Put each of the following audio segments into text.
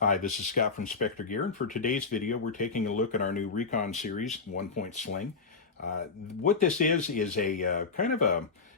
Hi, this is Scott from Spectre Gear, and for today's video, we're taking a look at our new Recon Series 1-point sling. What this is a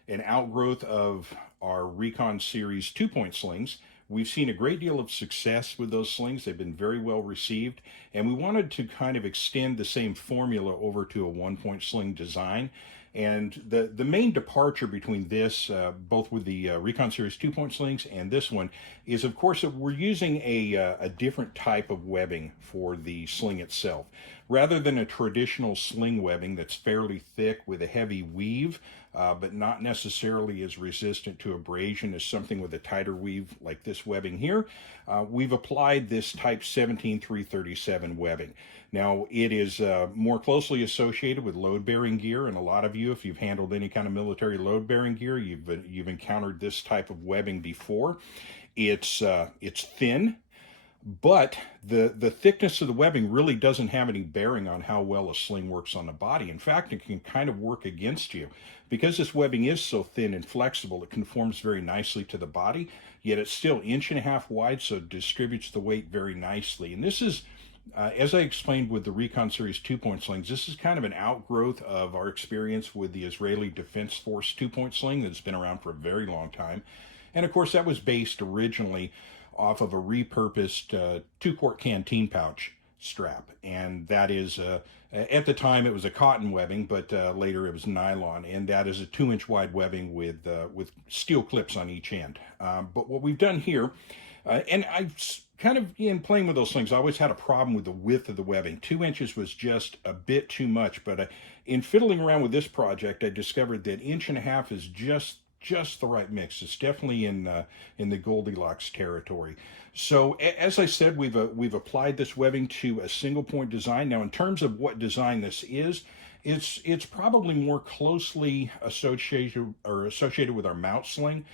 an outgrowth of our Recon Series 2-point slings. We've seen a great deal of success with those slings. They've been very well received, and we wanted to kind of extend the same formula over to a 1-point sling design. And the main departure between this, both with the Recon Series 2-point slings and this one, is of course that we're using a different type of webbing for the sling itself. Rather than a traditional sling webbing that's fairly thick with a heavy weave, but not necessarily as resistant to abrasion as something with a tighter weave like this webbing here, we've applied this type 17337 webbing. Now, it is more closely associated with load-bearing gear, and a lot of you, if you've handled any kind of military load-bearing gear, you've encountered this type of webbing before. It's thin, but the thickness of the webbing really doesn't have any bearing on how well a sling works on the body. In fact, it can kind of work against you. Because this webbing is so thin and flexible, it conforms very nicely to the body, yet it's still 1.5 inches wide, so it distributes the weight very nicely. And this is, as I explained with the Recon Series 2-point slings, this is kind of an outgrowth of our experience with the Israeli Defense Force 2-point sling that's been around for a very long time. And of course, that was based originally off of a repurposed 2-quart canteen pouch strap. And that is, at the time, it was a cotton webbing, but later it was nylon. And that is a 2-inch wide webbing with steel clips on each end. But what we've done here, and I've kind of, in playing with those slings, I always had a problem with the width of the webbing. 2 inches was just a bit too much, but in fiddling around with this project, I discovered that 1.5 inches is just the right mix. It's definitely in the Goldilocks territory. So as I said, we've applied this webbing to a single point design. Now, in terms of what design this is, it's probably more closely associated with our mount sling.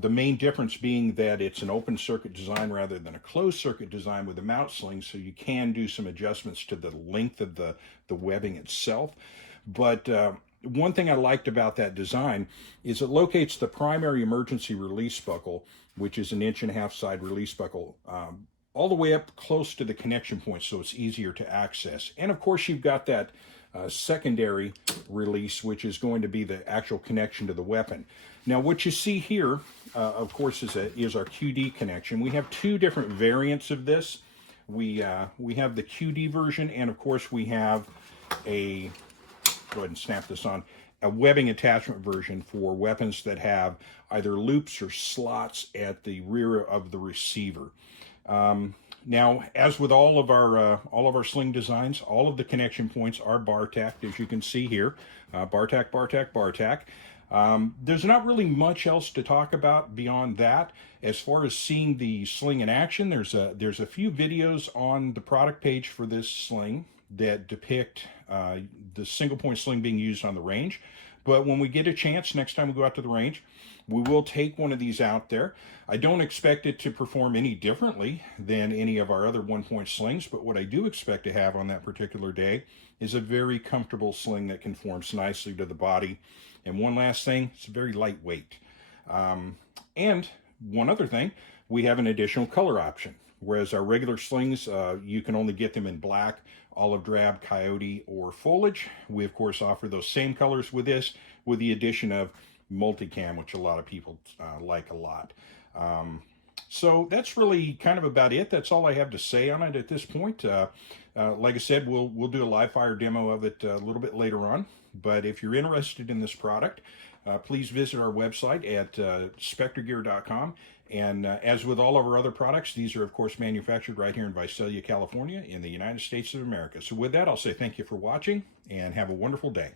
The main difference being that it's an open circuit design rather than a closed circuit design with the mount sling, so you can do some adjustments to the length of the webbing itself. But one thing I liked about that design is it locates the primary emergency release buckle, which is an 1.5 inch side release buckle, all the way up close to the connection point, so it's easier to access. And of course, you've got that secondary release, which is going to be the actual connection to the weapon. Now, what you see here, of course, is our QD connection. We have two different variants of this. We have the QD version, and of course, we have a, go ahead and snap this on, a webbing attachment version for weapons that have either loops or slots at the rear of the receiver. Now, as with all of our sling designs, all of the connection points are bar tacked, as you can see here. Bar tack, bar tack, bar tack. There's not really much else to talk about beyond that. As far as seeing the sling in action, there's a few videos on the product page for this sling that depict the single point sling being used on the range. But when we get a chance, next time we go out to the range, we will take one of these out there. I don't expect it to perform any differently than any of our other 1-point slings, but what I do expect to have on that particular day is a very comfortable sling that conforms nicely to the body. And one last thing, it's very lightweight. And one other thing, we have an additional color option. Whereas our regular slings, you can only get them in black, olive drab, coyote, or foliage. We, of course, offer those same colors with this, with the addition of multicam, which a lot of people like a lot. So that's really kind of about it. That's all I have to say on it at this point. Like I said, we'll do a live fire demo of it a little bit later on. But if you're interested in this product, please visit our website at spectregear.com. And as with all of our other products, these are, of course, manufactured right here in Visalia, California, in the United States of America. So with that, I'll say thank you for watching and have a wonderful day.